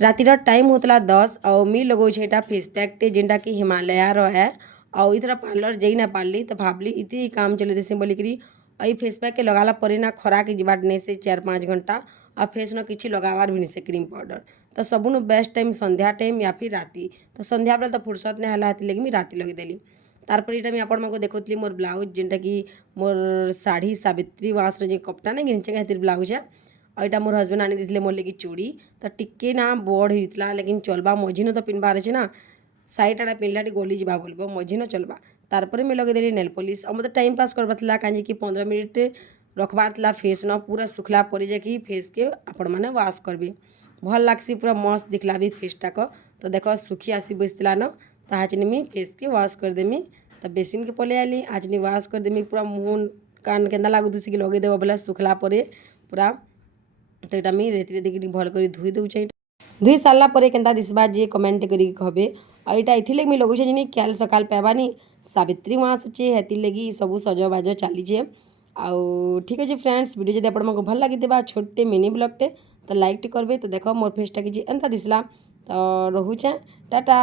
रातिर time होता 10 और मी लगाऊे यहाँ फेस पैकटे जेनटा कि हिमालयार है और इथर पार्लर जाई ना पार्ली तो भावली इति काम चले देसी बोलिकी और फेस पैक के लगाला पर ना खरा के जीवार नहीं से 4-5 घंटा और फेस न किसी लगावार भी नहीं से क्रीम पाउडर तो सबुन बेस्ट टाइम संध्या टाइम या फिर राति तो संध्या बेले तो फुर्सत नहीं है लगे मुझे राति लगेदेली तारपर यहाँ मुझे आपण देखुली मोर ब्लाउज जेनटा कि मोर शाढ़ी सावित्री वास कपटा नहीं घिंचे खातिर ब्लाउज है और यहाँ मोर हजबैंड आनी देते मोर लगी चूड़ी तो टिके ना बड़ होता लेकिन चलवा मझी न तो पिन्हबार अच्छे ना साइड आड़ा पिन्हला गली जा बोल मझी न चलवा तारपर मैं लगेदेली नेल पॉलिश और मतलब टाइम पास करवा कहीं कि 15 मिनट रखबार था फेस न पूरा सुखला पर जाकि फेस के आपण मैंने वाश करबे भल लगसी पूरा मस्त दिखला भी फेसटा को तो देख सुखी आसी बसला न तो हाचनी मी फेस के वाश करदेमी तो बेसिन के पले आली हाचनी वाश करदेमी पूरा मुँह कान केन्दा लगुसी लगेदेव बोले सुखला पर पूरा तो यहाँ मुझे रेती देखिए भल कर धोई दूचे धोई सारा पर केन्ता दिशा जी कमेंट करी कहबे और यहाँ ये मुझे लगुचे जी क्या सकाल पाइबानी सावित्री मास अच्छे हेती लगी सब सजबाज चलीजे आउ ठीक अच्छे फ्रेंड्स वीडियो जब आपको भल लगी छोटे मिनी ब्लॉगटे तो लाइक करेंगे तो देख मोर फेसटा कि एंता दिसला तो रोचे टाटा।